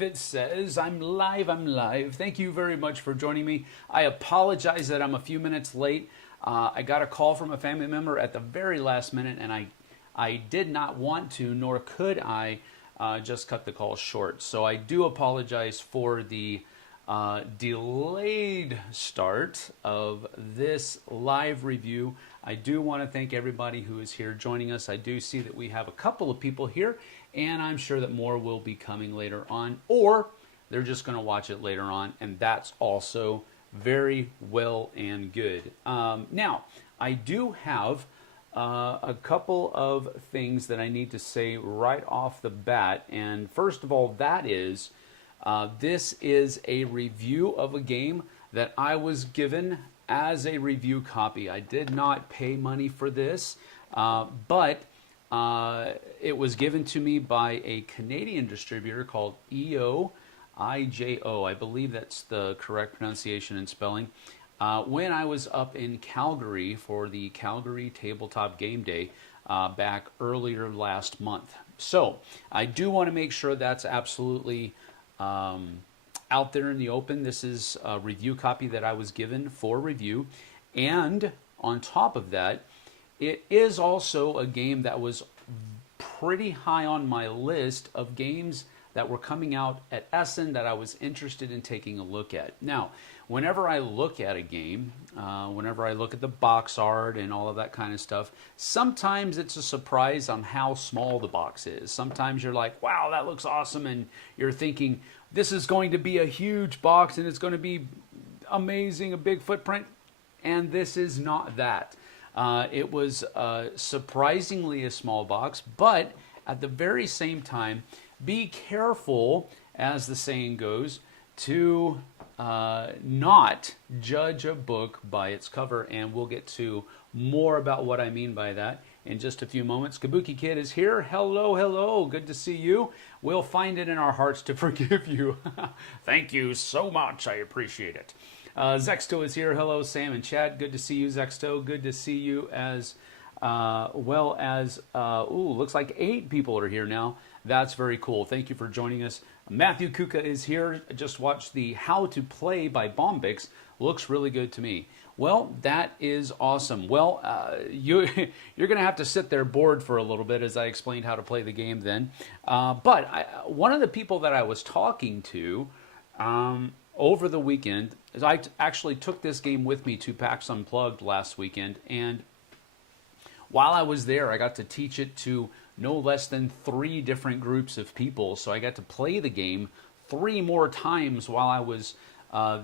live, it says. I'm live, I'm live. Thank you very much for joining me. I apologize that I'm a few minutes late. I got a call from a family member at the very last minute, and I did not want to, nor could I just cut the call short. So I do apologize for the delayed start of this live review. I do want to thank everybody who is here joining us. I do see that we have a couple of people here, and I'm sure that more will be coming later on, or they're just going to watch it later on, and that's also very well and good. Now, I do have a couple of things that I need to say right off the bat, and first of all, that is, this is a review of a game that I was given as a review copy. I did not pay money for this, but it was given to me by a Canadian distributor called EOIJO. I believe that's the correct pronunciation and spelling. When I was up in Calgary for the Calgary Tabletop Game Day back earlier last month. So I do want to make sure that's absolutely out there in the open. This is a review copy that I was given for review, and on top of that, it is also a game that was pretty high on my list of games that were coming out at Essen that I was interested in taking a look at. Now, whenever I look at a game, whenever I look at the box art and all of that kind of stuff, sometimes it's a surprise on how small the box is. Sometimes you're like, wow, that looks awesome, and you're thinking, this is going to be a huge box and it's going to be amazing, a big footprint, and this is not that. It was surprisingly a small box, but at the very same time, be careful, as the saying goes, to not judge a book by its cover, and we'll get to more about what I mean by that in just a few moments. Kabuki Kid is here. Hello, hello. Good to see you. We'll find it in our hearts to forgive you. Thank you so much. I appreciate it. Zexto is here. Hello, Sam and Chad. Good to see you, Zexto. Good to see you as well as, looks like 8 people are here now. That's very cool. Thank you for joining us. Matthew Kuka is here. Just watched the How to Play by Bombix. Looks really good to me. Well, that is awesome. Well, you're going to have to sit there bored for a little bit as I explained how to play the game then. One of the people that I was talking to over the weekend, is I actually took this game with me to PAX Unplugged last weekend, and while I was there, I got to teach it to no less than 3 different groups of people. So I got to play the game 3 more times while I was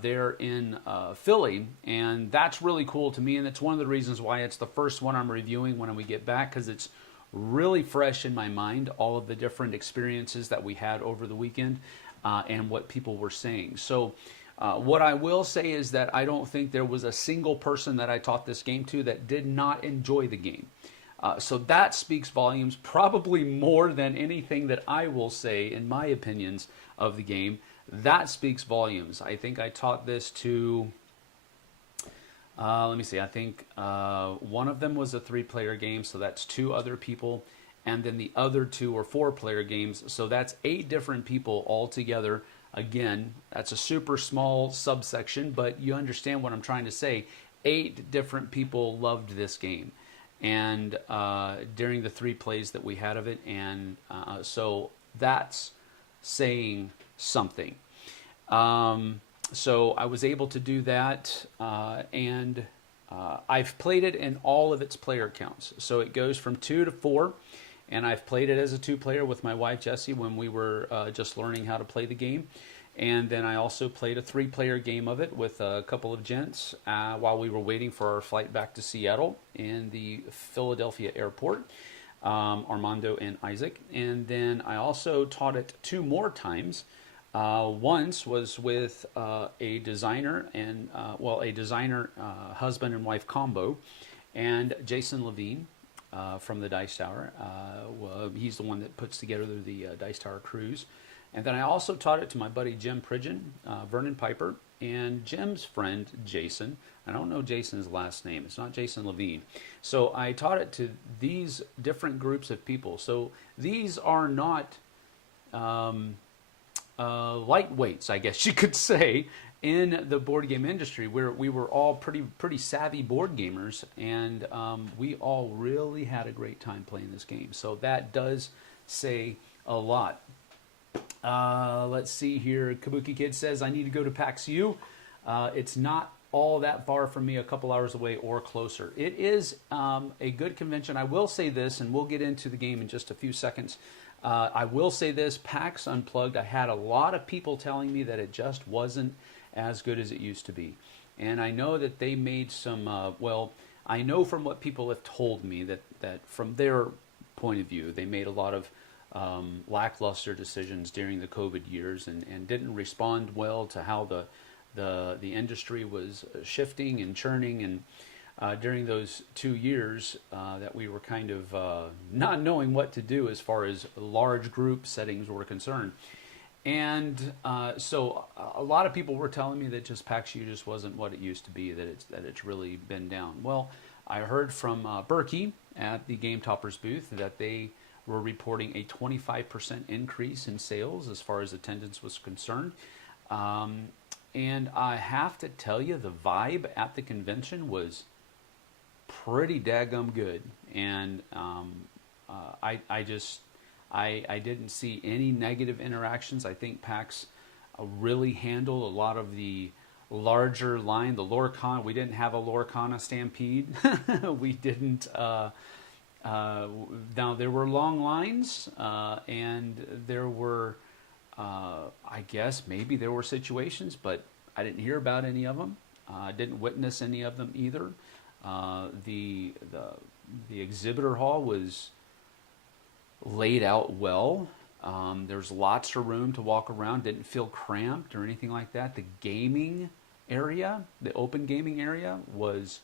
there in Philly, and that's really cool to me, and it's one of the reasons why it's the first one I'm reviewing when we get back, because it's really fresh in my mind, all of the different experiences that we had over the weekend and what people were saying. So what I will say is that I don't think there was a single person that I taught this game to that did not enjoy the game. So that speaks volumes, probably more than anything that I will say in my opinions of the game. That speaks volumes. I think I taught this to, let me see, I think one of them was a 3-player game, so that's 2 other people, and then the other 2 are 4-player games, so that's 8 different people altogether. Again, that's a super small subsection, but you understand what I'm trying to say. 8 different people loved this game, and during the 3 plays that we had of it, and so that's saying something. So I was able to do that, and I've played it in all of its player counts. So it goes from 2 to 4, and I've played it as a 2-player with my wife Jessie when we were just learning how to play the game. And then I also played a 3-player game of it with a couple of gents while we were waiting for our flight back to Seattle in the Philadelphia airport, Armando and Isaac. And then I also taught it 2 more times. Once was with a designer and husband and wife combo, and Jason Levine from the Dice Tower. He's the one that puts together the Dice Tower cruise. And then I also taught it to my buddy Jim Pridgeon, Vernon Piper, and Jim's friend Jason. I don't know Jason's last name. It's not Jason Levine. So I taught it to these different groups of people. So these are not lightweights, I guess you could say, in the board game industry, where we were all pretty savvy board gamers, and we all really had a great time playing this game. So that does say a lot. Let's see here. Kabuki Kid says, I need to go to PAX U. It's not all that far from me, a couple hours away or closer. It is a good convention. I will say this, and we'll get into the game in just a few seconds. I will say this, PAX Unplugged, I had a lot of people telling me that it just wasn't as good as it used to be. And I know that they made some, well, I know from what people have told me that from their point of view, they made a lot of lackluster decisions during the COVID years and didn't respond well to how the industry was shifting and churning, and during those 2 years that we were kind of not knowing what to do as far as large group settings were concerned. And so a lot of people were telling me that just PAX U just wasn't what it used to be, that it's really been down. Well, I heard from Berkey at the Game Toppers booth that they were reporting a 25% increase in sales as far as attendance was concerned. And I have to tell you, the vibe at the convention was pretty daggum good. And I didn't see any negative interactions. I think PAX really handled a lot of the larger line, the Lorcana. We didn't have a Lorcana stampede. We didn't. Now, there were long lines, and there were, I guess, maybe there were situations, but I didn't hear about any of them. I didn't witness any of them either. The exhibitor hall was laid out well. There's lots of room to walk around. Didn't feel cramped or anything like that. The gaming area, the open gaming area, was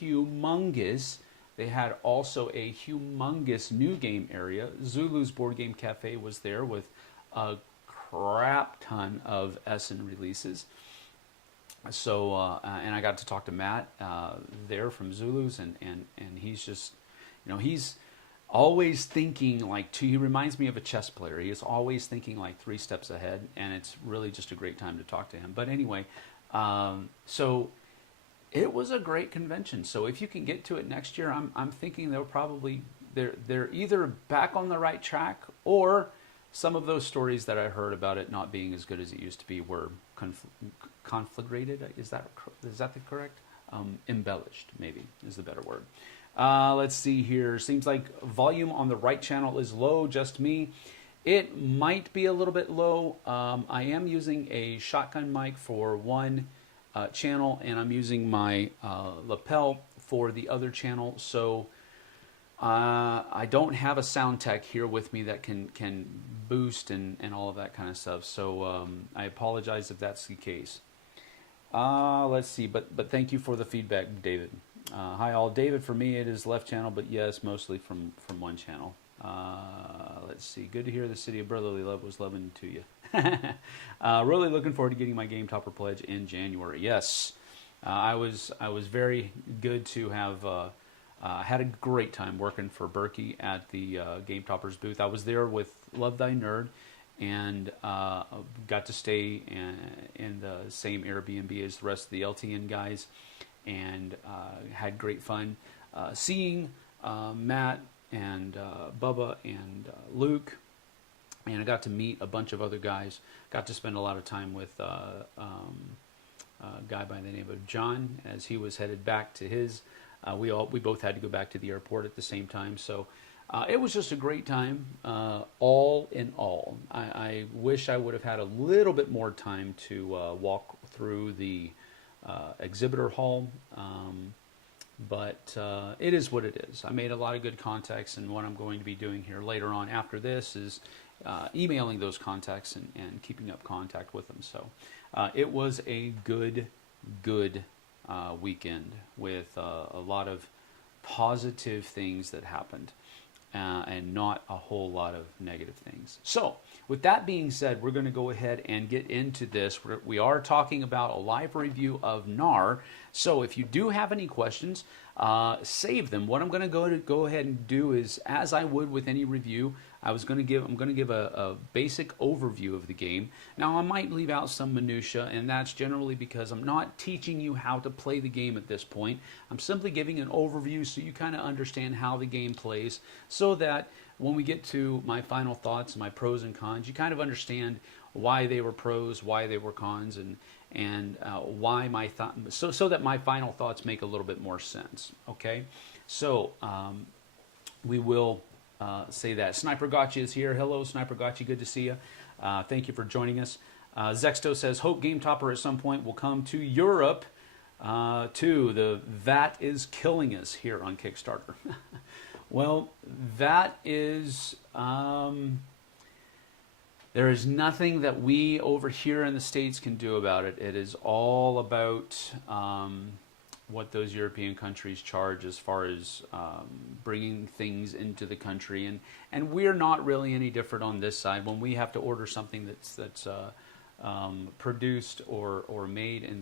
humongous. They had also a humongous new game area. Zulu's Board Game Cafe was there with a crap ton of Essen releases. So, and I got to talk to Matt there from Zulu's, and he's just, he's always thinking like he reminds me of a chess player. He is always thinking like 3 steps ahead, and it's really just a great time to talk to him. But anyway, so it was a great convention. So if you can get to it next year, I'm thinking they're either back on the right track, or some of those stories that I heard about it not being as good as it used to be were conflagrated. Is that the correct? Embellished, maybe, is the better word. Let's see here. Seems like volume on the right channel is low, just me. It might be a little bit low. I am using a shotgun mic for one channel, and I'm using my lapel for the other channel. So I don't have a sound tech here with me that can boost and all of that kind of stuff. So I apologize if that's the case. Let's see, but thank you for the feedback, David. Hi all. David, for me it is left channel, but yes, mostly from one channel. Let's see. Good to hear the City of Brotherly Love was loving to you. Really looking forward to getting my Game Topper pledge in January. Yes, I was very good to have had a great time working for Berkey at the Game Toppers booth. I was there with Love Thy Nerd, and got to stay in the same Airbnb as the rest of the LTN guys, and had great fun seeing Matt and Bubba and Luke, and I got to meet a bunch of other guys. Got to spend a lot of time with a guy by the name of John as he was headed back to his. We both had to go back to the airport at the same time, so it was just a great time. All in all, I wish I would have had a little bit more time to walk through the exhibitor hall, but it is what it is. I made a lot of good contacts, and what I'm going to be doing here later on after this is emailing those contacts and keeping up contact with them. So it was a good weekend with a lot of positive things that happened, and not a whole lot of negative things. So with that being said, we're going to go ahead and get into this. We are talking about a live review of Knarr. So if you do have any questions, save them. What I'm going to go ahead and do is, as I would with any review, I'm going to give a basic overview of the game. Now, I might leave out some minutia, and that's generally because I'm not teaching you how to play the game at this point. I'm simply giving an overview so you kind of understand how the game plays, so that when we get to my final thoughts, my pros and cons, you kind of understand why they were pros, why they were cons, and why so that my final thoughts make a little bit more sense. Okay, so we will say that. Sniper Gotcha is here. Hello, Sniper Gotcha. Good to see you. Thank you for joining us. Zexto says, hope Game Topper at some point will come to Europe too. That is killing us here on Kickstarter. Well, that is... there is nothing that we over here in the States can do about it. It is all about what those European countries charge as far as bringing things into the country, and we're not really any different on this side. When we have to order something that's produced or made in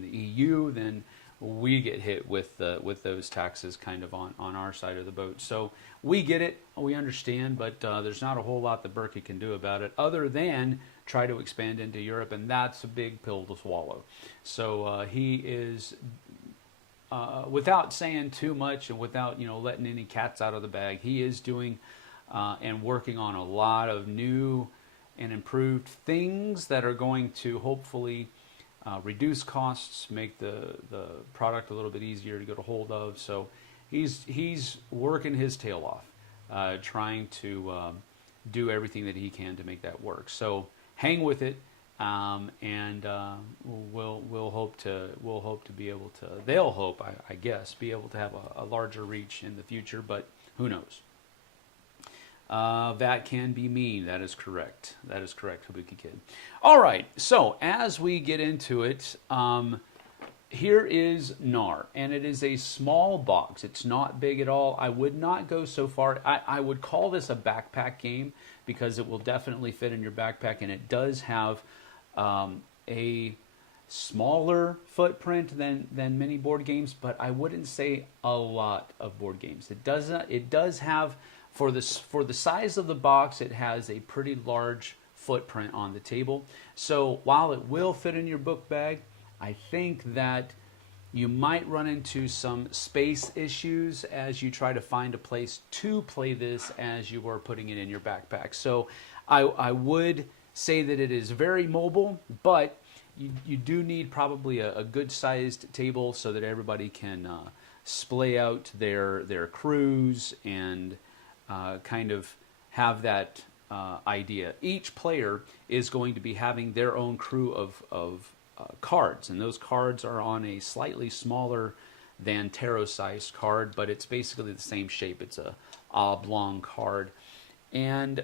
the EU, then we get hit with those taxes kind of on our side of the boat. So we get it, we understand, but there's not a whole lot that Berkey can do about it other than try to expand into Europe, and that's a big pill to swallow. So he is, without saying too much and without letting any cats out of the bag, he is doing and working on a lot of new and improved things that are going to hopefully reduce costs, make the product a little bit easier to get a hold of. So he's working his tail off, trying to do everything that he can to make that work. So hang with it, and we'll hope to be able to. They'll hope, I guess, be able to have a larger reach in the future, but who knows? That can be mean. That is correct. That is correct, Kabuki Kid. All right. So as we get into it, here is Knarr, and it is a small box. It's not big at all. I would not go so far. I would call this a backpack game because it will definitely fit in your backpack, and it does have a smaller footprint than many board games, but I wouldn't say a lot of board games. It does have. For the size of the box, it has a pretty large footprint on the table. So while it will fit in your book bag, I think that you might run into some space issues as you try to find a place to play this as you are putting it in your backpack. So I would say that it is very mobile, but you do need probably a good-sized table so that everybody can splay out their crews and kind of have that idea. Each player is going to be having their own crew of cards, and those cards are on a slightly smaller than tarot-sized card, but it's basically the same shape. It's a oblong card, and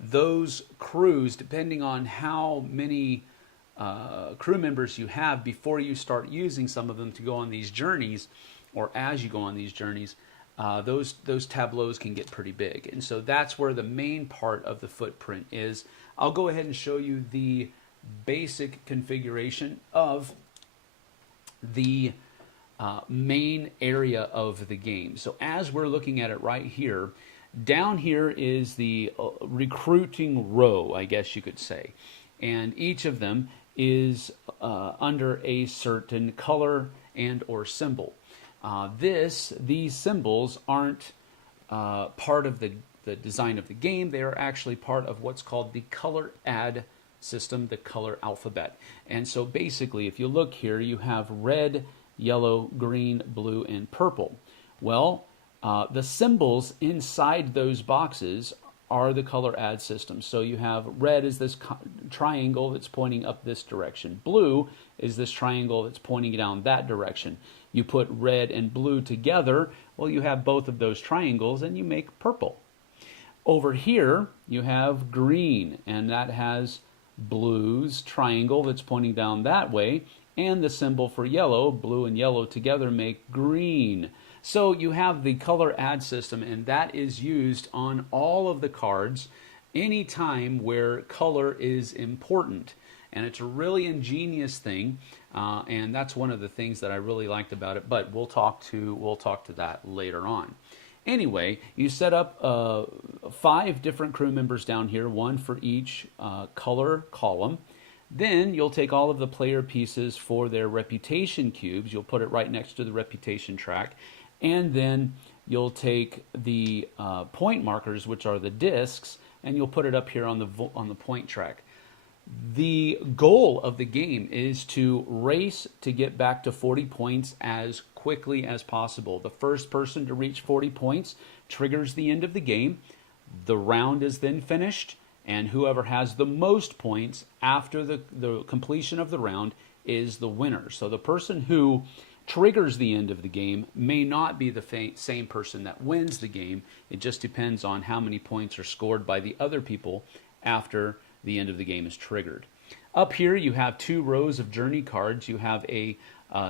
those crews, depending on how many crew members you have before you start using some of them to go on these journeys, or as you go on these journeys, those tableaus can get pretty big. And so that's where the main part of the footprint is. I'll go ahead and show you the basic configuration of the main area of the game. So as we're looking at it right here, down here is the recruiting row, I guess you could say. And each of them is under a certain color and or symbol. These symbols aren't part of the design of the game. They are actually part of what's called the color add system, the color alphabet. And so basically, if you look here, you have red, yellow, green, blue, and purple. Well, the symbols inside those boxes are the color add system. So you have red is this triangle that's pointing up this direction. Blue is this triangle that's pointing down that direction. You put red and blue together, well, you have both of those triangles and you make purple. Over here, you have green, and that has blue's triangle that's pointing down that way, and the symbol for yellow, blue and yellow together make green. So you have the color add system, and that is used on all of the cards anytime where color is important. And it's a really ingenious thing, and that's one of the things that I really liked about it. But we'll talk to that later on. Anyway, you set up 5 different crew members down here, 1 for each color column. Then you'll take all of the player pieces for their reputation cubes. You'll put it right next to the reputation track. And then you'll take the point markers, which are the discs, and you'll put it up here on the point track. The goal of the game is to race to get back to 40 points as quickly as possible. The first person to reach 40 points triggers the end of the game. The round is then finished, and whoever has the most points after the completion of the round is the winner. So the person who triggers the end of the game may not be the same person that wins the game. It just depends on how many points are scored by the other people after the end of the game is triggered. Up here you have 2 rows of journey cards. You have a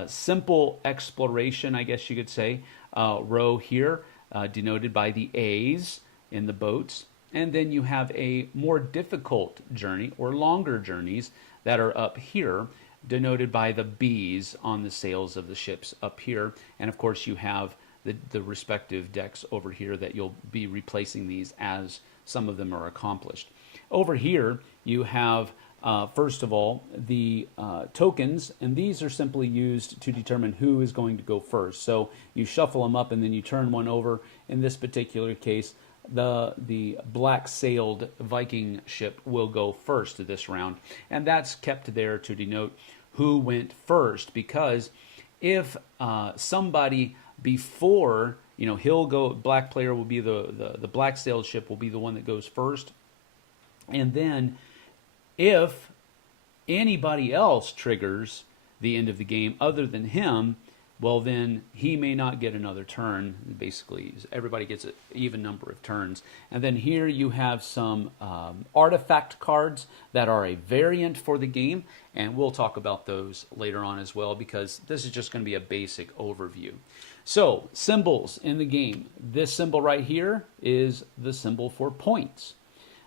simple exploration, I guess you could say, row here denoted by the A's in the boats. And then you have a more difficult journey or longer journeys that are up here denoted by the B's on the sails of the ships up here. And of course you have the respective decks over here that you'll be replacing these as some of them are accomplished. Over here you have first of all the tokens, and these are simply used to determine who is going to go first. So you shuffle them up and then you turn one over. In this particular case, the black-sailed Viking ship will go first to this round, and that's kept there to denote who went first, because if somebody before, he'll go, black player will be the black-sailed ship will be the one that goes first, and then if anybody else triggers the end of the game other than him, well, then he may not get another turn. Basically, everybody gets an even number of turns. And then here you have some artifact cards that are a variant for the game, and we'll talk about those later on as well, because this is just going to be a basic overview. So, symbols in the game. This symbol right here is the symbol for points.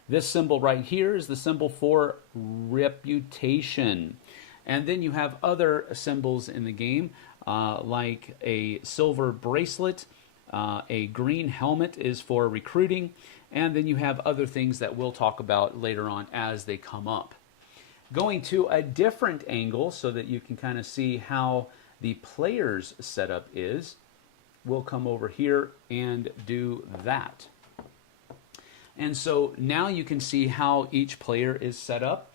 This symbol right here is the symbol for reputation. And then you have other symbols in the game, like a silver bracelet, a green helmet is for recruiting, and then you have other things that we'll talk about later on as they come up. Going to a different angle so that you can kind of see how the player's setup is, we'll come over here and do that. And so now you can see how each player is set up.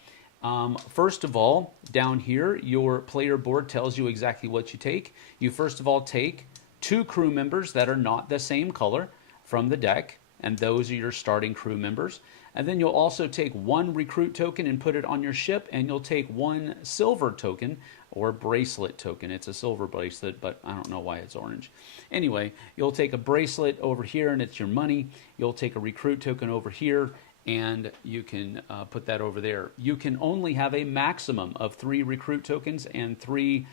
First of all, down here, your player board tells you exactly what you take. You first of all take 2 crew members that are not the same color from the deck, and those are your starting crew members. And then you'll also take 1 recruit token and put it on your ship, and you'll take 1 silver token or bracelet token. It's a silver bracelet, but I don't know why it's orange. Anyway, you'll take a bracelet over here, and it's your money. You'll take a recruit token over here, and you can put that over there. You can only have a maximum of 3 recruit tokens and 3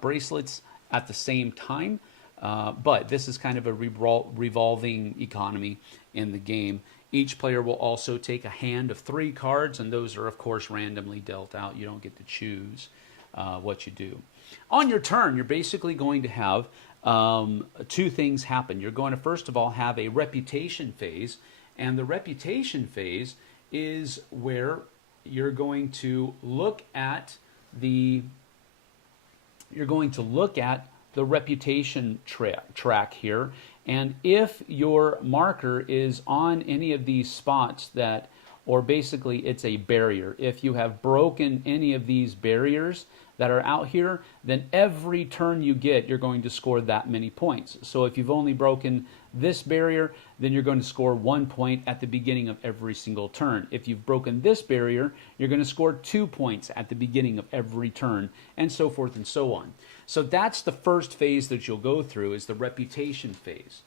bracelets at the same time, but this is kind of a revolving economy in the game. Each player will also take a hand of 3 cards, and those are of course randomly dealt out. You don't get to choose what you do. On your turn, you're basically going to have 2 things happen. You're going to first of all have a reputation phase. And the reputation phase is where you're going to look at the reputation track here, and if your marker is on any of these spots that, or basically it's a barrier, if you have broken any of these barriers that are out here, then every turn you get, you're going to score that many points. So if you've only broken this barrier, then you're going to score 1 point at the beginning of every single turn. If you've broken this barrier, you're going to score 2 points at the beginning of every turn, and so forth and so on. So that's the first phase that you'll go through, is the reputation phase.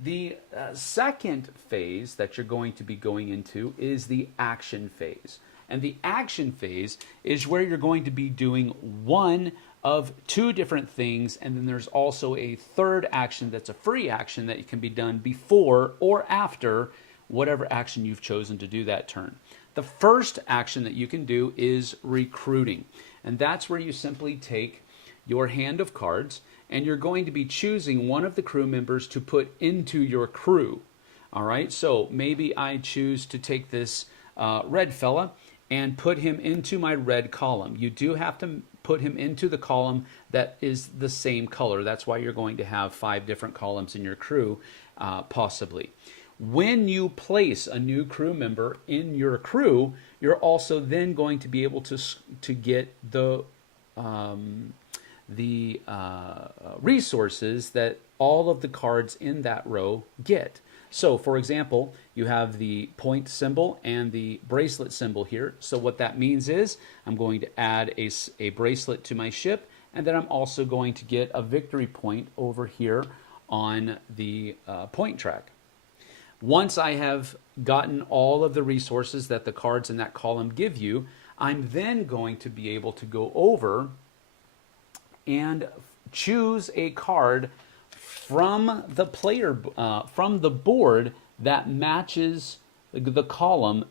The second phase that you're going to be going into is the action phase. And the action phase is where you're going to be doing one of 2 different things, and then there's also a third action that's a free action that can be done before or after whatever action you've chosen to do that turn. The first action that you can do is recruiting, and that's where you simply take your hand of cards and you're going to be choosing one of the crew members to put into your crew. All right, so maybe I choose to take this red fella and put him into my red column. You do have to put him into the column that is the same color. That's why you're going to have 5 different columns in your crew, possibly. When you place a new crew member in your crew, you're also then going to be able to get the resources that all of the cards in that row get. So, for example, you have the point symbol and the bracelet symbol here. So what that means is I'm going to add a bracelet to my ship, and then I'm also going to get a victory point over here on the point track. Once I have gotten all of the resources that the cards in that column give you, I'm then going to be able to go over and choose a card from the from the board that matches the column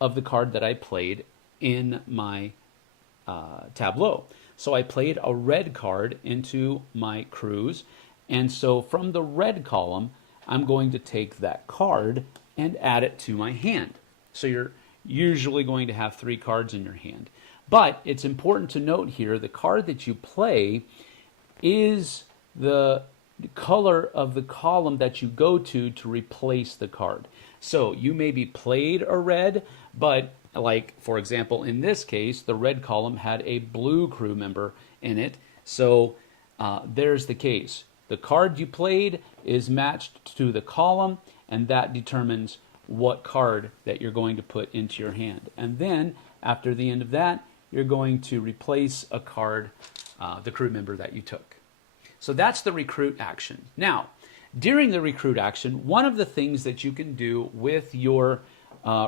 of the card that I played in my tableau. So I played a red card into my crews, and so from the red column, I'm going to take that card and add it to my hand. So you're usually going to have 3 cards in your hand. But it's important to note here, the card that you play is the color of the column that you go to replace the card. So you maybe played a red, but like, for example, in this case, the red column had a blue crew member in it. So there's the case. The card you played is matched to the column, and that determines what card that you're going to put into your hand. And then, after the end of that, you're going to replace a card, the crew member that you took. So that's the recruit action. Now, during the recruit action, one of the things that you can do with your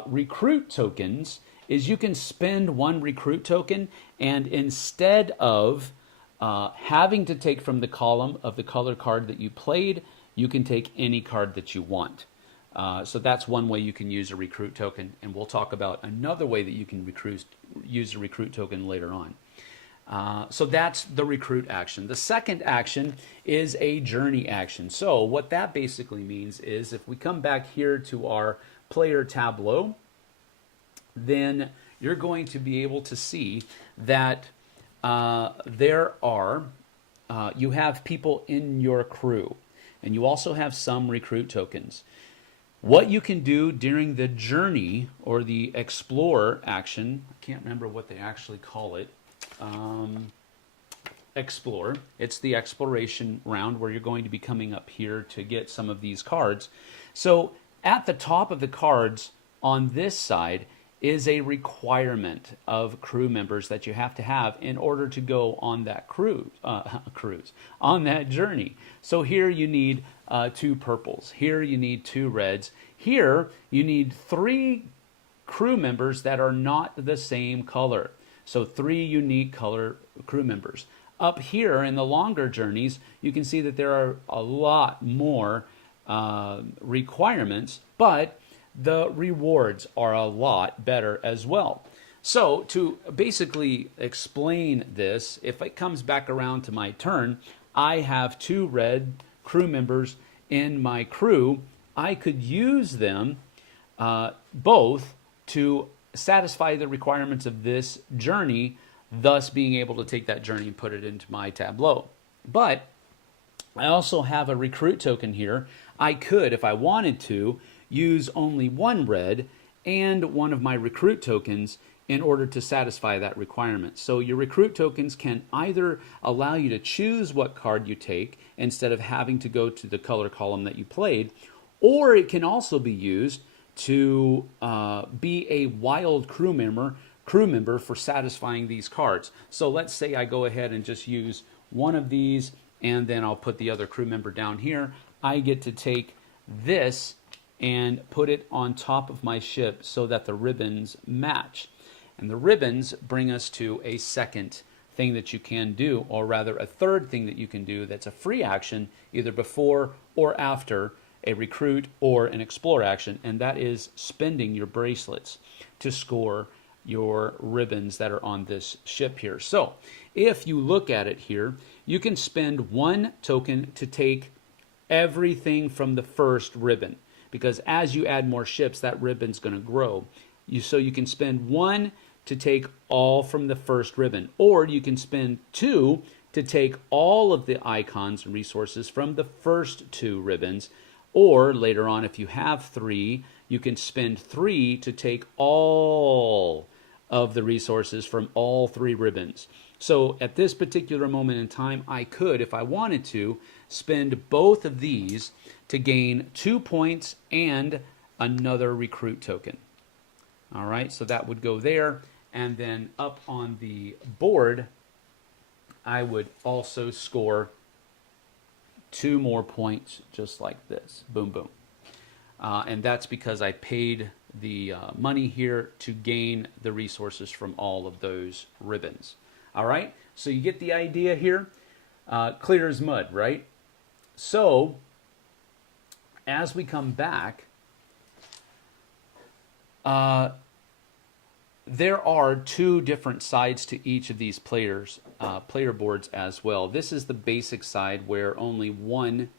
recruit tokens is you can spend 1 recruit token, and instead of having to take from the column of the color card that you played, you can take any card that you want. So that's one way you can use a recruit token, and we'll talk about another way that you can use a recruit token later on. So that's the recruit action. The second action is a journey action. So what that basically means is if we come back here to our player tableau, then you're going to be able to see that you have people in your crew, and you also have some recruit tokens. What you can do during the journey or the explore action, I can't remember what they actually call it, explore. It's the exploration round where you're going to be coming up here to get some of these cards. So at the top of the cards on this side is a requirement of crew members that you have to have in order to go on that on that journey. So here you need 2 purples. Here you need 2 reds. Here you need 3 crew members that are not the same color. So 3 unique color crew members. Up here in the longer journeys, you can see that there are a lot more requirements, but the rewards are a lot better as well. So to basically explain this, if it comes back around to my turn, I have 2 red crew members in my crew. I could use them both to satisfy the requirements of this journey, thus being able to take that journey and put it into my tableau. But I also have a recruit token here. I could, if I wanted to, use only 1 red and 1 of my recruit tokens in order to satisfy that requirement. So your recruit tokens can either allow you to choose what card you take instead of having to go to the color column that you played, or it can also be used to be a wild crew member for satisfying these cards. So let's say I go ahead and just use 1 of these, and then I'll put the other crew member down here. I get to take this and put it on top of my ship so that the ribbons match. And the ribbons bring us to a second thing that you can do, or rather a third thing that you can do that's a free action either before or after a recruit or an explore action, and that is spending your bracelets to score your ribbons that are on this ship here. So if you look at it here, you can spend 1 token to take everything from the first ribbon, because as you add more ships, that ribbon's going to grow. So you can spend 1 to take all from the first ribbon, or you can spend 2 to take all of the icons and resources from the first 2 ribbons, or later on, if you have 3, you can spend 3 to take all of the resources from all 3 ribbons. So at this particular moment in time, I could, if I wanted to, spend both of these to gain 2 points and another recruit token. All right, so that would go there. And then up on the board, I would also score 2 more points just like this. Boom, boom. And that's because I paid the money here to gain the resources from all of those ribbons. All right, so you get the idea here. Clear as mud, right? So as we come back, there are 2 different sides to each of these player boards as well. This is the basic side where only one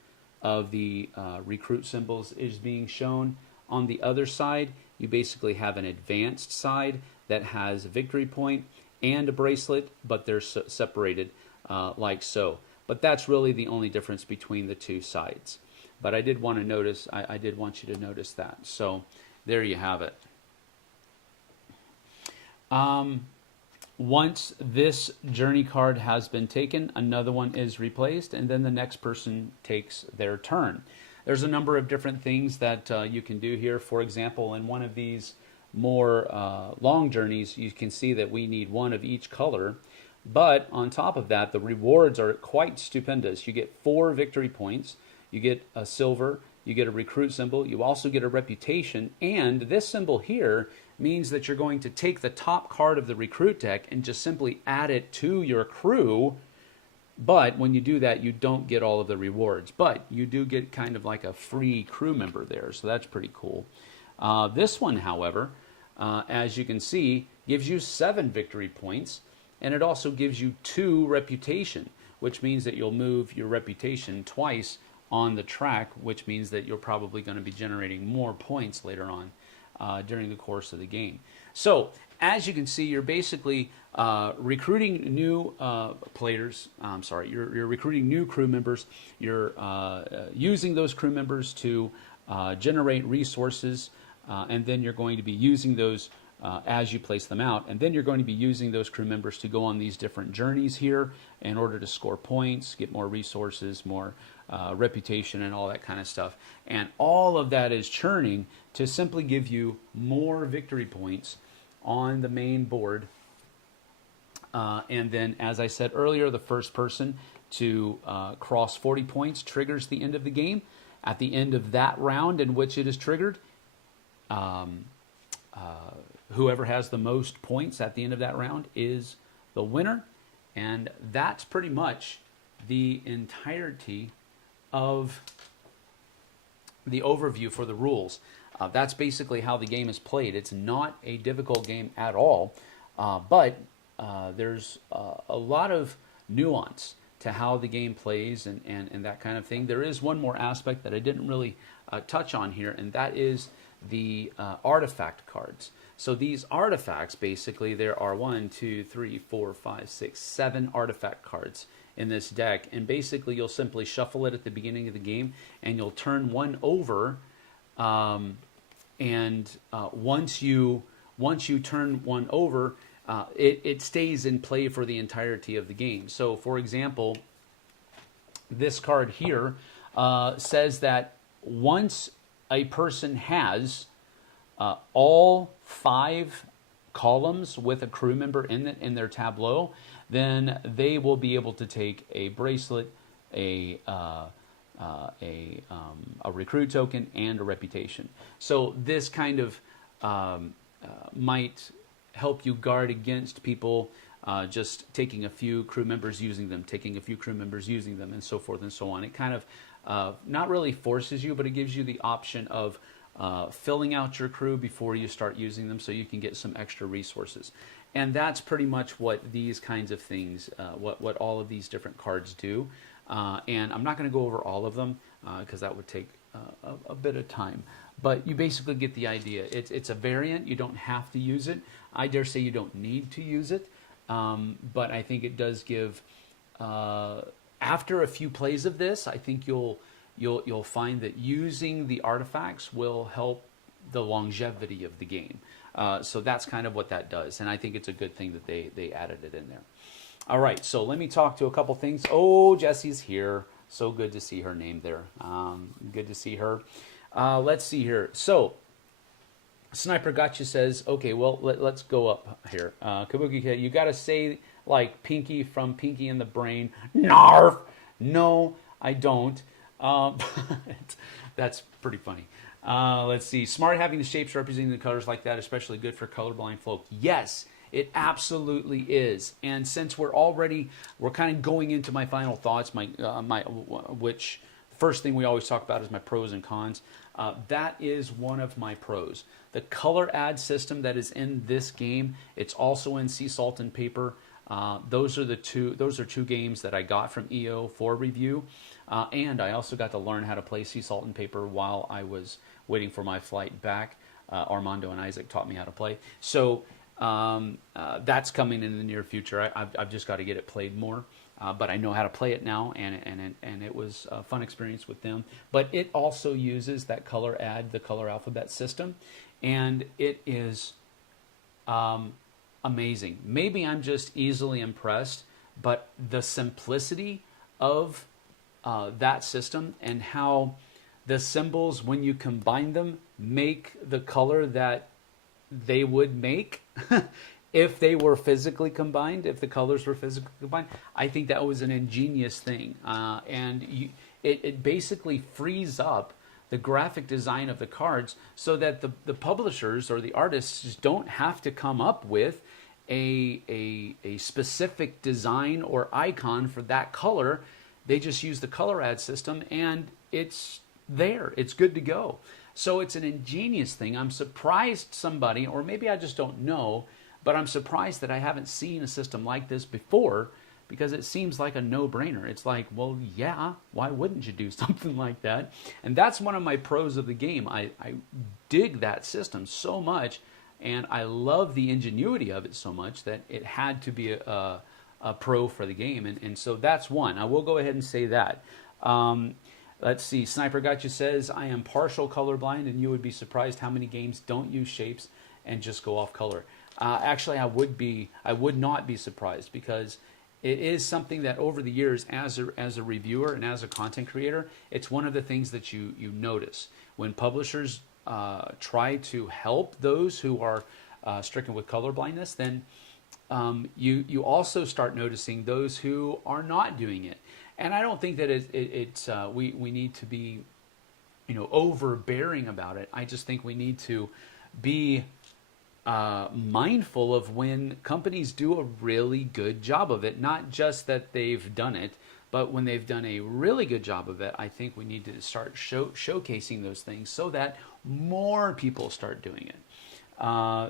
of the recruit symbols is being shown. On the other side, you basically have an advanced side that has a victory point and a bracelet, but they're separated like so. But that's really the only difference between the 2 sides. But I did want to notice, I did want you to notice that. So there you have it. Once this journey card has been taken, another one is replaced, and then the next person takes their turn. There's a number of different things that you can do here. For example, in one of these more long journeys, you can see that we need 1 of each color. But on top of that, the rewards are quite stupendous. You get 4 victory points, you get a silver, you get a recruit symbol, you also get a reputation, and this symbol here means that you're going to take the top card of the recruit deck and just simply add it to your crew. But when you do that, you don't get all of the rewards, but you do get kind of like a free crew member there, so that's pretty cool. This one, however, as you can see, gives you 7 victory points, and it also gives you 2 reputation, which means that you'll move your reputation twice on the track, which means that you're probably going to be generating more points later on during the course of the game. So as you can see, you're basically recruiting new players. You're recruiting new crew members. You're using those crew members to generate resources, and then you're going to be using those as you place them out, and then you're going to be using those crew members to go on these different journeys here in order to score points, get more resources, more reputation, and all that kind of stuff. And all of that is churning to simply give you more victory points on the main board. And then, as I said earlier, the first person to cross 40 points triggers the end of the game. At the end of that round in which it is triggered, whoever has the most points at the end of that round is the winner. And that's pretty much the entirety of the overview for the rules. That's basically how the game is played. It's not a difficult game at all, but there's a lot of nuance to how the game plays and that kind of thing. There is one more aspect that I didn't really touch on here, and that is the artifact cards. So these artifacts, basically, there are 1, 2, 3, 4, 5, 6, 7 artifact cards in this deck, and basically you'll simply shuffle it at the beginning of the game, and you'll turn one over, and once you turn one over, it stays in play for the entirety of the game. So, for example, this card here says that once a person has all 5 columns with a crew member in their tableau, then they will be able to take a bracelet, a recruit token, and a reputation. So this kind of might help you guard against people just taking a few crew members, using them, taking a few crew members, using them, and so forth and so on. It kind of not really forces you, but it gives you the option of filling out your crew before you start using them so you can get some extra resources. And that's pretty much what these kinds of things, what all of these different cards do. And I'm not going to go over all of them because that would take a bit of time. But you basically get the idea. It's a variant. You don't have to use it. I dare say you don't need to use it. But I think it does give, after a few plays of this, I think you'll find that using the artifacts will help the longevity of the game. So that's kind of what that does. And I think it's a good thing that they added it in there. All right, so let me talk to a couple things. Oh, Jessie's here. So good to see her name there. Good to see her. Let's see here. So, Sniper Gotcha says, okay, well, let's go up here. Kabuki, you got to say, like, Pinky from Pinky and the Brain. Knarr! No, I don't. That's pretty funny. Let's see. Smart having the shapes representing the colors like that, especially good for colorblind folk. Yes, it absolutely is. And since we're kind of going into my final thoughts, which first thing we always talk about is my pros and cons. That is one of my pros. The color add system that is in this game, it's also in Sea Salt and Paper. Those are two games that I got from EO for review. And I also got to learn how to play Sea Salt and Paper while I was waiting for my flight back. Armando and Isaac taught me how to play. So that's coming in the near future. I've just got to get it played more. But I know how to play it now, and it was a fun experience with them. But it also uses that color add, the color alphabet system, and it is amazing. Maybe I'm just easily impressed, but the simplicity of that system and how the symbols, when you combine them, make the color that they would make if they were physically combined, if the colors were physically combined. I think that was an ingenious thing. And it basically frees up the graphic design of the cards so that the publishers or the artists just don't have to come up with a specific design or icon for that color. They just use the color add system and it's there. It's good to go. So it's an ingenious thing. I'm surprised somebody, or maybe I just don't know, but I'm surprised that I haven't seen a system like this before, because it seems like a no-brainer. It's like, well, yeah, why wouldn't you do something like that? And that's one of my pros of the game. I dig that system so much, and I love the ingenuity of it so much that it had to be a pro for the game. And so that's one. I will go ahead and say that. Let's see. Sniper Gotcha says, I am partial colorblind, and you would be surprised how many games don't use shapes and just go off color. Actually, I would not be surprised, because it is something that over the years, as a reviewer and as a content creator, it's one of the things that you notice. When publishers try to help those who are stricken with color blindness, then you also start noticing those who are not doing it. And I don't think that we need to be, overbearing about it. I just think we need to be mindful of when companies do a really good job of it. Not just that they've done it, but when they've done a really good job of it, I think we need to start showcasing those things so that more people start doing it.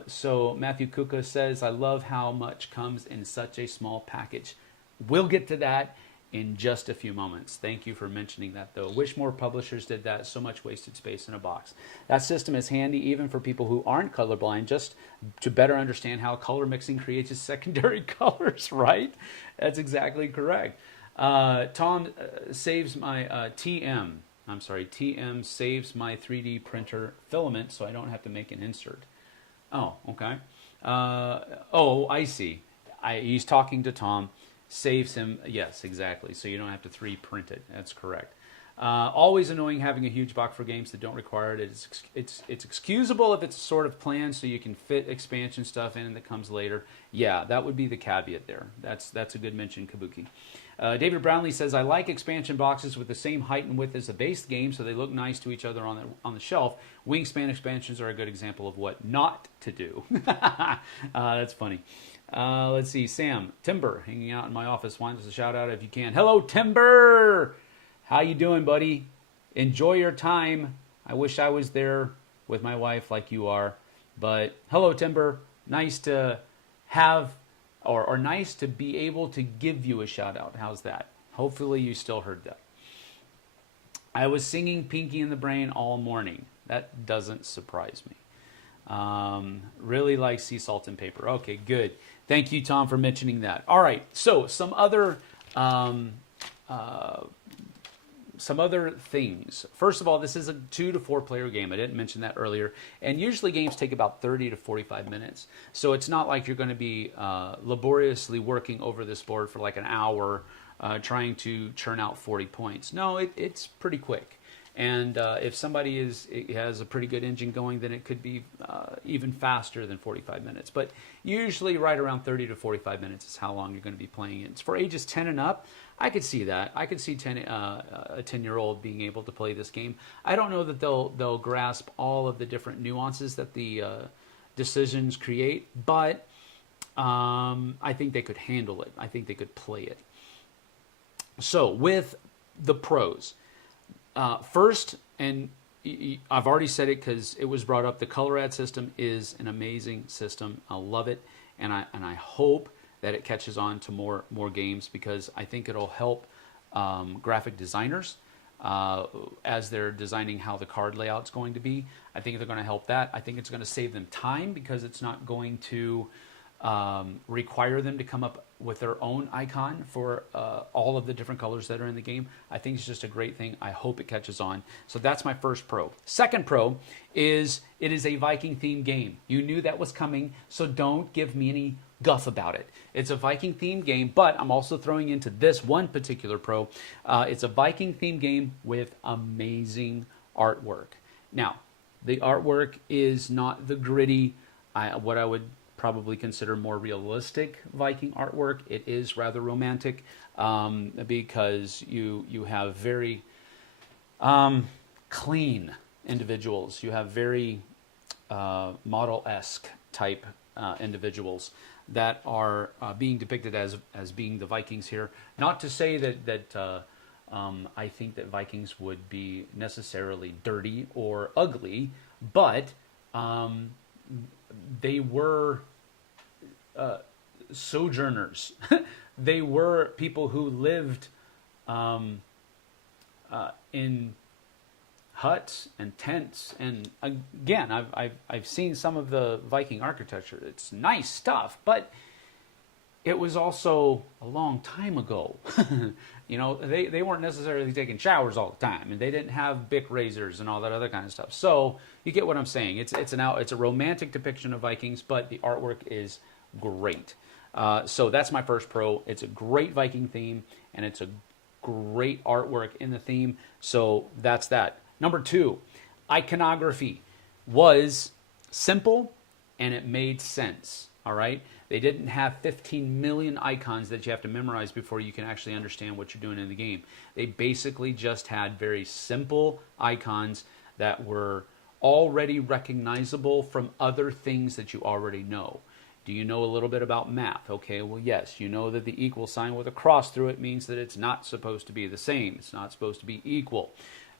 So Matthew Kuka says, I love how much comes in such a small package. We'll get to that in just a few moments. Thank you for mentioning that, though. Wish more publishers did that. So much wasted space in a box. That system is handy even for people who aren't colorblind, just to better understand how color mixing creates secondary colors, right? That's exactly correct. Tom saves my TM saves my 3D printer filament so I don't have to make an insert. Oh, okay. I see. He's talking to Tom. Saves him, yes, exactly. So you don't have to 3D print it. That's correct. Always annoying having a huge box for games that don't require it. It's excusable if it's sort of planned so you can fit expansion stuff in that comes later. Yeah, that would be the caveat there. That's a good mention, Kabuki. David Brownlee says, I like expansion boxes with the same height and width as the base game, so they look nice to each other on the shelf. Wingspan expansions are a good example of what not to do. That's funny. Let's see. Sam Timber hanging out in my office wants us a shout out if you can. Hello, Timber. How you doing, buddy? Enjoy your time. I wish I was there with my wife like you are. But hello, Timber. Nice to have, or nice to be able to give you a shout out. How's that? Hopefully you still heard that. I was singing Pinky in the Brain all morning. That doesn't surprise me. Really like sea salt and paper. Okay, good. Thank you, Tom, for mentioning that. All right, so some other things. First of all, this is a 2 to 4 player game. I didn't mention that earlier. And usually games take about 30 to 45 minutes. So it's not like you're going to be laboriously working over this board for like an hour trying to churn out 40 points. No, it's pretty quick. And if somebody has a pretty good engine going, then it could be even faster than 45 minutes. But usually right around 30 to 45 minutes is how long you're going to be playing it. It's for ages 10 and up. I could see that. I could see a 10-year-old being able to play this game. I don't know that they'll grasp all of the different nuances that the decisions create, but I think they could handle it. I think they could play it. So with the pros. First, and I've already said it because it was brought up, the color add system is an amazing system. I love it, and I hope that it catches on to more games, because I think it'll help graphic designers as they're designing how the card layout's going to be. I think they're going to help that. I think it's going to save them time, because it's not going to require them to come up with their own icon for all of the different colors that are in the game. I think it's just a great thing. I hope it catches on. So that's my first pro. Second pro is it is a Viking themed game. You knew that was coming, so don't give me any guff about it. It's a Viking themed game, but I'm also throwing into this one particular pro. It's a Viking themed game with amazing artwork. Now, the artwork is not the gritty, what I would probably consider more realistic Viking artwork. It is rather romantic because you have very clean individuals. You have very model-esque type individuals that are being depicted as being the Vikings here. Not to say that I think that Vikings would be necessarily dirty or ugly, but they were sojourners. They were people who lived in huts and tents. And again, I've seen some of the Viking architecture. It's nice stuff, but it was also a long time ago. You know, they weren't necessarily taking showers all the time, and they didn't have Bic razors and all that other kind of stuff. So you get what I'm saying. It's a romantic depiction of Vikings, but the artwork is great. So that's my first pro. It's a great Viking theme, and it's a great artwork in the theme. So that's that. Number 2, iconography was simple and it made sense. All right. They didn't have 15 million icons that you have to memorize before you can actually understand what you're doing in the game. They basically just had very simple icons that were already recognizable from other things that you already know. Do you know a little bit about math? Okay, well, yes. You know that the equal sign with a cross through it means that it's not supposed to be the same. It's not supposed to be equal.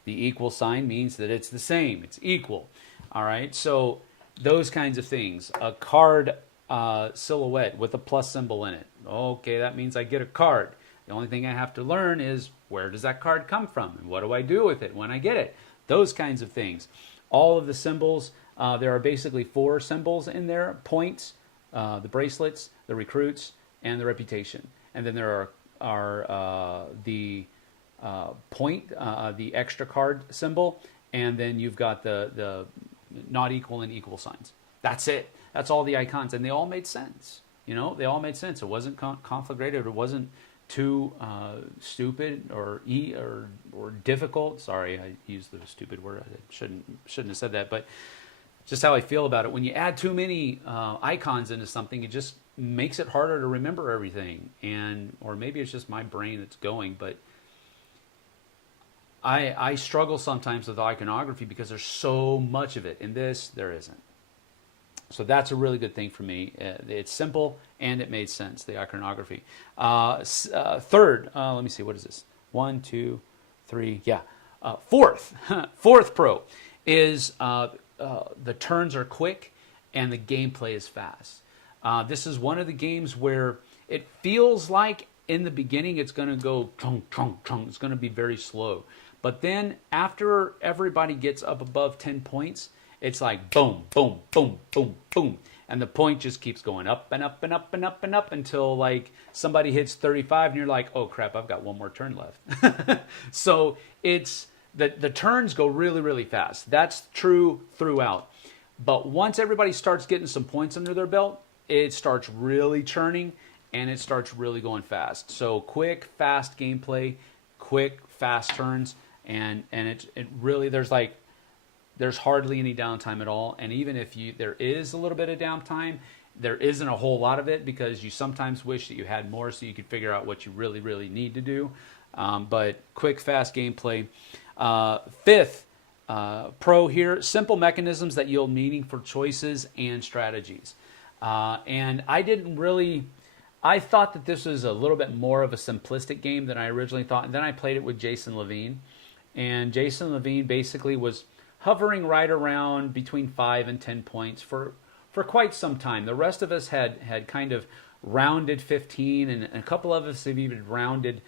The equal sign means that it's the same. It's equal. All right, so those kinds of things. A card silhouette with a plus symbol in it. Okay, that means I get a card. The only thing I have to learn is, where does that card come from? And what do I do with it when I get it? Those kinds of things. All of the symbols, there are basically 4 symbols in there. Points, the bracelets, the recruits, and the reputation. And then there are the point, the extra card symbol, and then you've got the not equal and equal signs. That's it. That's all the icons, and they all made sense. You know, they all made sense. It wasn't conflagrated. It wasn't too stupid or difficult. Sorry, I used the stupid word. I shouldn't have said that, but just how I feel about it. When you add too many icons into something, it just makes it harder to remember everything. Or maybe it's just my brain that's going, but I struggle sometimes with iconography because there's so much of it. In this, there isn't. So that's a really good thing for me. It's simple and it made sense, the iconography. Third, let me see, what is this? 1, 2, 3, yeah. Fourth pro is the turns are quick and the gameplay is fast. This is one of the games where it feels like in the beginning it's going to go chung, chung, chung. It's going to be very slow. But then after everybody gets up above 10 points, it's like boom, boom, boom, boom, boom. And the point just keeps going up and up and up and up and up until like somebody hits 35 and you're like, oh crap, I've got one more turn left. So it's the turns go really, really fast. That's true throughout. But once everybody starts getting some points under their belt, it starts really churning and it starts really going fast. So quick, fast gameplay, quick, fast turns, and it really, there's hardly any downtime at all. And even if there is a little bit of downtime, there isn't a whole lot of it because you sometimes wish that you had more so you could figure out what you really, really need to do. But quick, fast gameplay. Fifth pro here, simple mechanisms that yield meaningful choices and strategies. And I thought that this was a little bit more of a simplistic game than I originally thought. And then I played it with Jason Levine. And Jason Levine basically was hovering right around between 5 and 10 points for quite some time. The rest of us had kind of rounded 15, and a couple of us have even rounded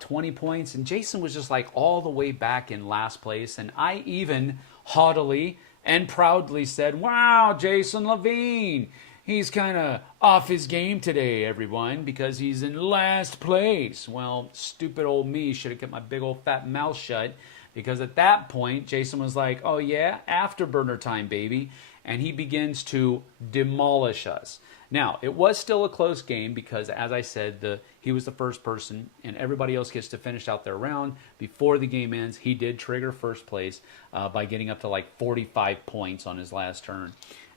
20 points. And Jason was just like all the way back in last place. And I even haughtily and proudly said, wow, Jason Levine, he's kind of off his game today, everyone, because he's in last place. Well, stupid old me should have kept my big old fat mouth shut, because at that point, Jason was like, oh yeah, afterburner time, baby. And he begins to demolish us. Now, it was still a close game because, as I said, he was the first person, and everybody else gets to finish out their round before the game ends. He did trigger first place by getting up to like 45 points on his last turn.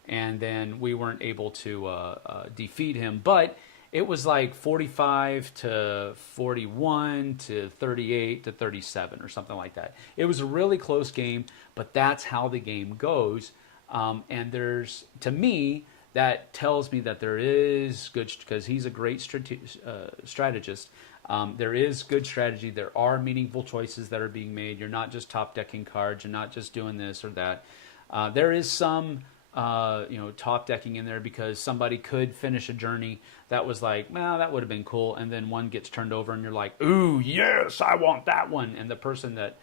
And then we weren't able to defeat him. But it was like 45 to 41 to 38 to 37 or something like that. It was a really close game, but that's how the game goes. And to me, that tells me that there is good, because he's a great strategist. There is good strategy. There are meaningful choices that are being made. You're not just top decking cards. You're not just doing this or that. There is some top decking in there because somebody could finish a journey that was like, well, that would have been cool. And then one gets turned over and you're like, ooh, yes, I want that one. And the person that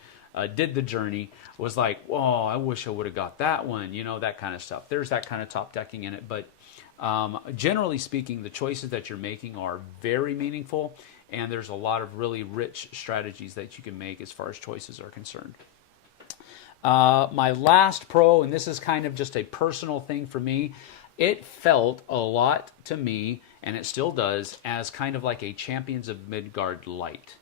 did the journey was like, oh, I wish I would have got that one, that kind of stuff. There's that kind of top decking in it. But generally speaking, the choices that you're making are very meaningful. And there's a lot of really rich strategies that you can make as far as choices are concerned. My last pro, and this is kind of just a personal thing for me, it felt a lot to me, and it still does, as kind of like a Champions of Midgard light.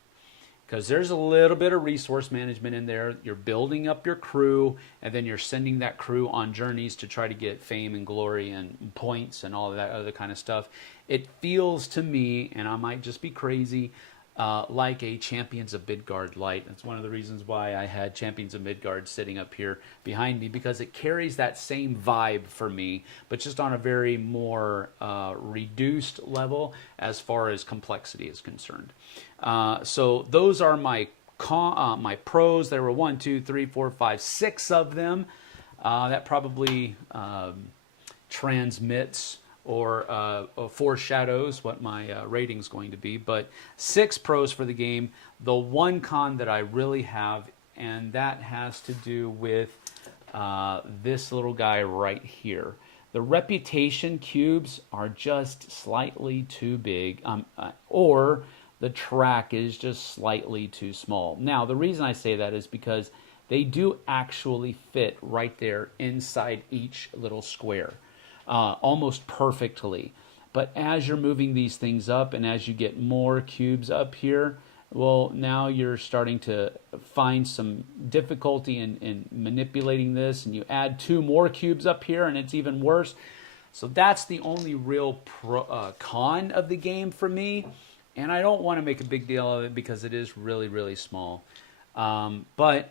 Because there's a little bit of resource management in there. You're building up your crew, and then you're sending that crew on journeys to try to get fame and glory and points and all of that other kind of stuff. It feels to me, and I might just be crazy, like a Champions of Midgard light. That's one of the reasons why I had Champions of Midgard sitting up here behind me, because it carries that same vibe for me, but just on a very more reduced level as far as complexity is concerned. So those are my pros. There were 1, 2, 3, 4, 5, 6 of them. That probably transmits or foreshadows what my rating's going to be. But 6 pros for the game. The one con that I really have, and that has to do with this little guy right here. The reputation cubes are just slightly too big, or the track is just slightly too small. Now, the reason I say that is because they do actually fit right there inside each little square. Almost perfectly. But as you're moving these things up and as you get more cubes up here, well, now you're starting to find some difficulty in manipulating this, and you add 2 more cubes up here and it's even worse. So that's the only real con of the game for me, and I don't want to make a big deal of it because it is really, really small. But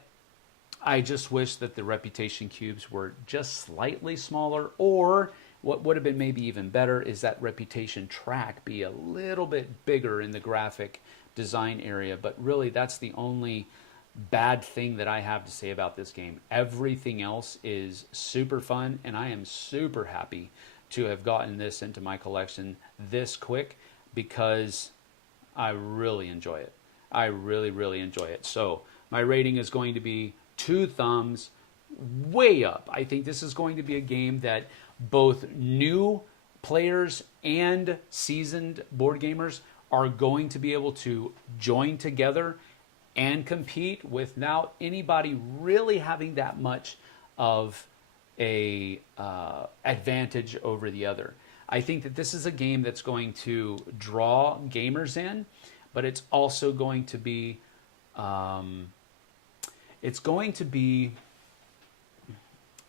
I just wish that the reputation cubes were just slightly smaller, or what would have been maybe even better is that reputation track be a little bit bigger in the graphic design area. But really, that's the only bad thing that I have to say about this game. Everything else is super fun, and I am super happy to have gotten this into my collection this quick because I really enjoy it. I really, really enjoy it. So my rating is going to be 2 thumbs, way up. I think this is going to be a game that both new players and seasoned board gamers are going to be able to join together and compete without anybody really having that much of a advantage over the other. I think that this is a game that's going to draw gamers in, but it's also going to be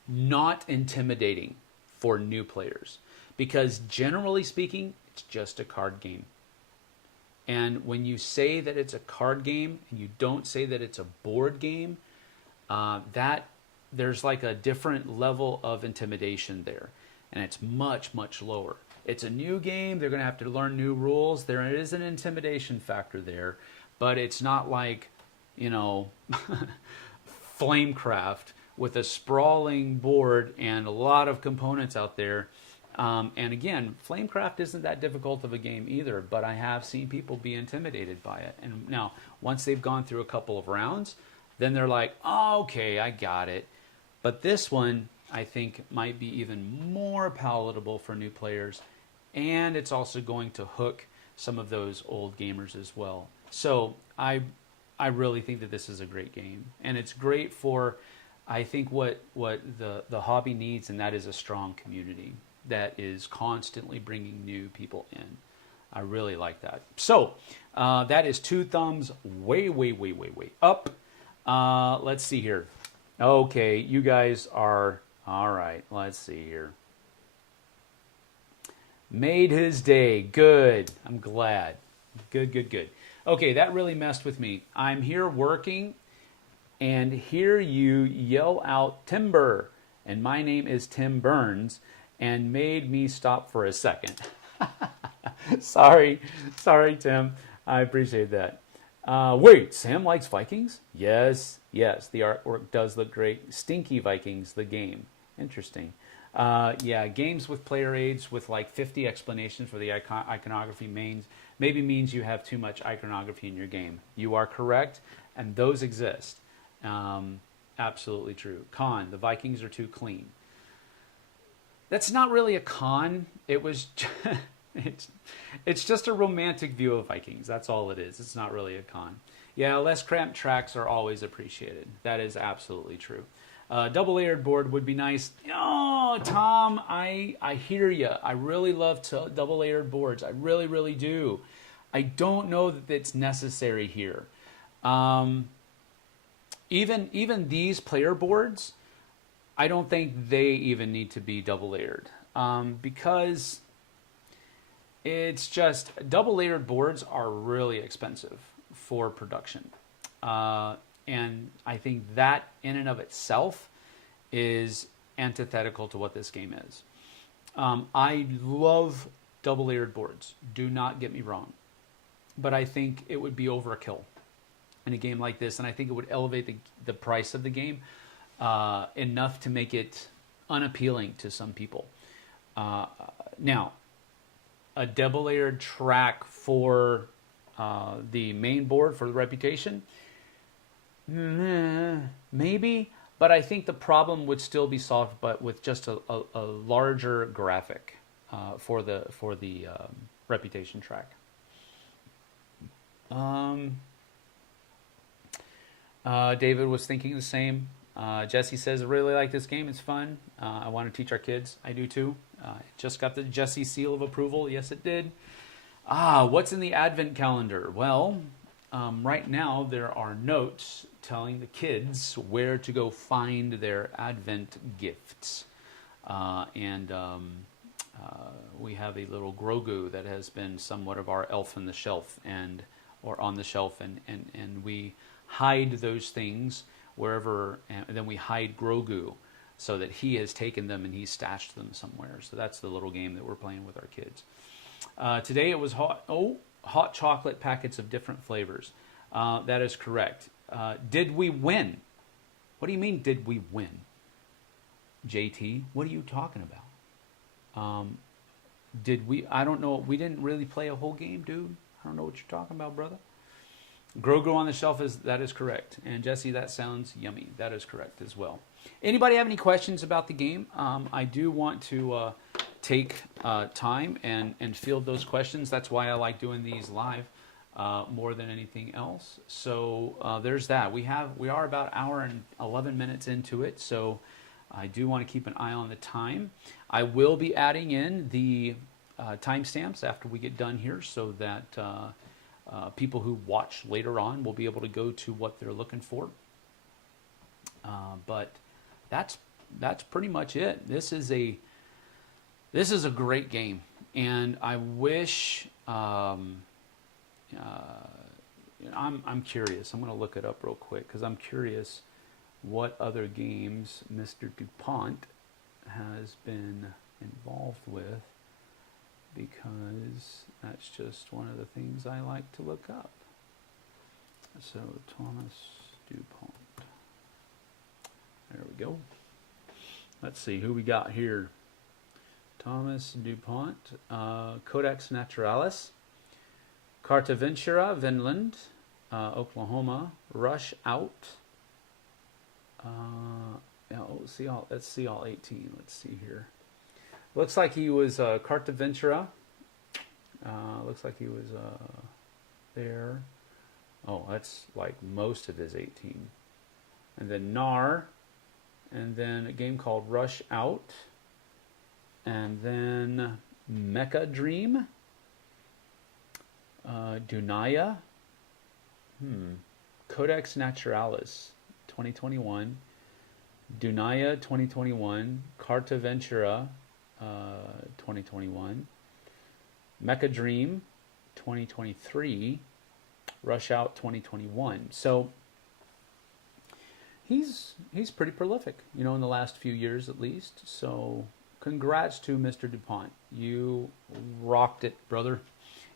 not intimidating for new players, because generally speaking, it's just a card game. And when you say that it's a card game and you don't say that it's a board game, that there's like a different level of intimidation there, and it's much, much lower. It's a new game. They're going to have to learn new rules. There is an intimidation factor there, but it's not like, you know, Flamecraft with a sprawling board and a lot of components out there. And again, Flamecraft isn't that difficult of a game either, but I have seen people be intimidated by it. And now, once they've gone through a couple of rounds, then they're like, oh, okay, I got it. But this one, I think, might be even more palatable for new players, and it's also going to hook some of those old gamers as well. So I really think that this is a great game, and it's great for, I think, what the hobby needs, and that is a strong community that is constantly bringing new people in. I really like that. So that is 2 thumbs way, way, way, way, way up. Let's see here. Okay, you guys are, all right, let's see here. Made his day. Good. I'm glad. Good, good, good. Okay, that really messed with me. I'm here working and hear you yell out timber, and my name is Tim Burns, and made me stop for a second. Sorry, Tim. I appreciate that. Wait, Sam likes Vikings? Yes. The artwork does look great. Stinky Vikings, the game. Interesting. Yeah, games with player aids with like 50 explanations for the iconography maybe means you have too much iconography in your game. You are correct, and those exist. Absolutely true. Con, the Vikings are too clean. That's not really a con. It was it's just a romantic view of Vikings. That's all it is. It's not really a con. Yeah, less cramped tracks are always appreciated. That is absolutely true. Double-layered board would be nice. Oh, Tom, I hear you. I really love double-layered boards. I really, really do. I don't know that it's necessary here. Even these player boards, I don't think they even need to be double-layered, because it's just double-layered boards are really expensive for production. And I think that in and of itself is antithetical to what this game is. I love double-layered boards. Do not get me wrong. But I think it would be overkill in a game like this, and I think it would elevate the price of the game enough to make it unappealing to some people. Now, a double-layered track for the main board for the Reputation, maybe, but I think the problem would still be solved, but with just a larger graphic for the Reputation track. David was thinking the same. Jesse says, I really like this game. It's fun. I want to teach our kids. I do too. It just got the Jesse seal of approval. Yes, it did. What's in the Advent calendar? Well, right now there are notes telling the kids where to go find their Advent gifts. We have a little Grogu that has been somewhat of our elf on the shelf, or on the shelf, and we hide those things wherever, and then we hide Grogu so that he has taken them and he's stashed them somewhere. So that's the little game that we're playing with our kids. Today it was hot chocolate packets of different flavors. That is correct. Did we win? What do you mean, did we win? JT, what are you talking about? Did we? I don't know. We didn't really play a whole game, dude. I don't know what you're talking about, brother. Grogu on the shelf that is correct. And Jesse, that sounds yummy. That is correct as well. Anybody have any questions about the game? I do want to take time and field those questions. That's why I like doing these live more than anything else. So there's that. We are about an hour and 11 minutes into it. So I do want to keep an eye on the time. I will be adding in the timestamps after we get done here so that people who watch later on will be able to go to what they're looking for. But that's pretty much it. This is a great game, and I wish I'm curious. I'm going to look it up real quick because I'm curious what other games Mr. DuPont has been involved with, because that's just one of the things I like to look up. So Thomas DuPont. There we go. Let's see who we got here. Thomas DuPont, Codex Naturalis, Carta Ventura, Vinland, Oklahoma, Rush Out. Let's see all 18. Let's see here. Looks like he was Carta Ventura. Looks like he was there. Oh, that's like most of his 18. And then Knarr. And then a game called Rush Out. And then Mecha Dream. Dunaya. Codex Naturalis 2021. Dunaya 2021. Carta Ventura 2021. Mecha Dream 2023. Rush Out 2021. So he's pretty prolific, in the last few years at least. So congrats to Mr. DuPont. You rocked it, brother.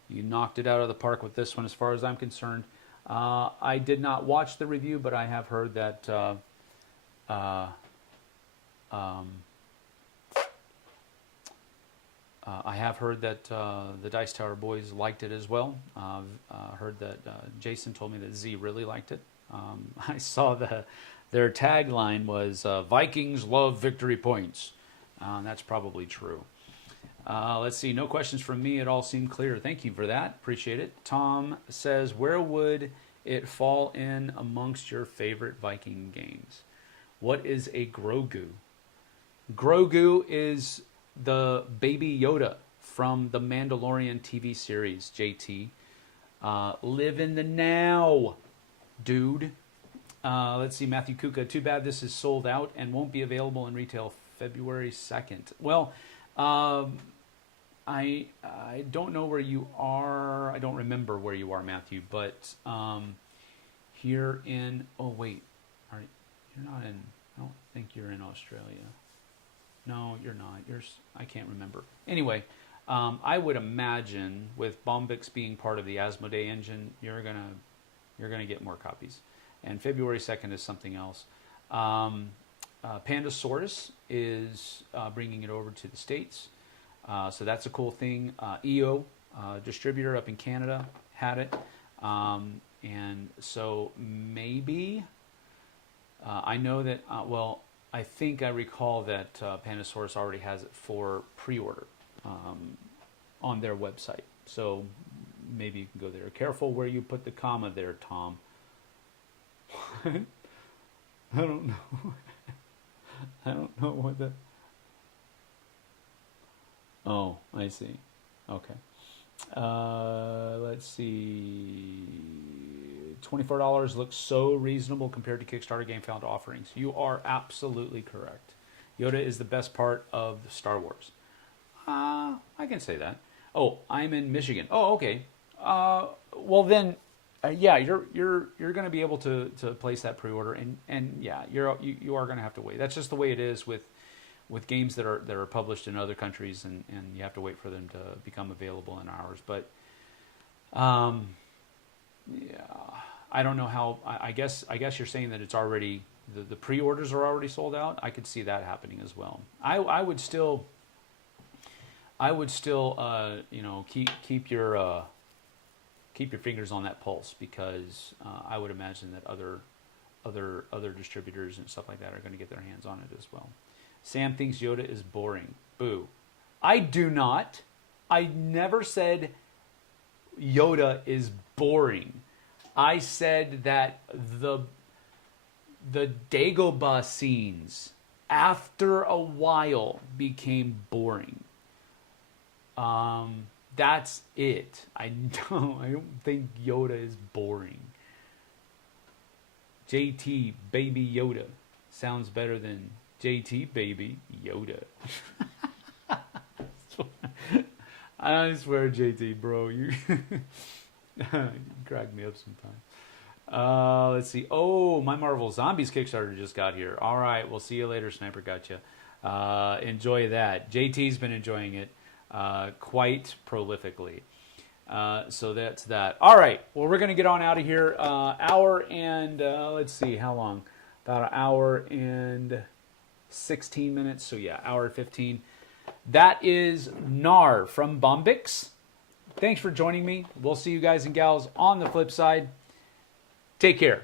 You knocked it out of the park with this one as far as I'm concerned. I did not watch the review, but I have heard that the Dice Tower boys liked it as well. Heard that Jason told me that Z really liked it. I saw their tagline was Vikings love victory points. That's probably true. Let's see. No questions from me. It all seemed clear. Thank you for that. Appreciate it. Tom says, where would it fall in amongst your favorite Viking games? What is a Grogu? Grogu is the baby Yoda from the Mandalorian TV series, JT. Live in the now, dude. Let's see, Matthew Kuka. Too bad this is sold out and won't be available in retail February 2nd. Well, I don't know where you are. I don't remember where you are, Matthew. But here in you're not in. I don't think you're in Australia. No, you're not. I can't remember. Anyway, I would imagine with Bombix being part of the Asmodee engine, you're gonna get more copies. And February 2nd is something else. Pandasaurus is bringing it over to the States. So that's a cool thing. EO, distributor up in Canada, had it. And so maybe, I know that, I think I recall that Pandasaurus already has it for pre-order on their website. So maybe you can go there. Careful where you put the comma there, Tom. I don't know. I don't know what the... Oh, I see. Okay. Let's see. $24 looks so reasonable compared to Kickstarter Game Found offerings. You are absolutely correct. Yoda is the best part of Star Wars. I can say that. Oh, I'm in Michigan. Oh, okay. Well then, yeah, you're going to be able to place that pre-order, and yeah, you are going to have to wait. That's just the way it is with games that are published in other countries, and you have to wait for them to become available in ours. But yeah, I don't know how. I guess you're saying that it's already the pre-orders are already sold out. I could see that happening as well. I would still you know, keep your fingers on that pulse, because I would imagine that other distributors and stuff like that are going to get their hands on it as well. Sam thinks Yoda is boring. Boo. I do not. I never said Yoda is boring. I said that the Dagobah scenes after a while became boring. That's it. I don't think Yoda is boring. JT Baby Yoda sounds better than JT Baby Yoda. I swear, JT, bro, you crack me up sometime. Let's see. Oh, my Marvel Zombies Kickstarter just got here. All right, we'll see you later, Sniper. Gotcha. Enjoy that. JT's been enjoying it quite prolifically. So that's that. All right. Well, we're going to get on out of here. Hour and, let's see, how long? About an hour and 16 minutes. So yeah, hour 15. That is Knarr from Bombix. Thanks for joining me. We'll see you guys and gals on the flip side. Take care.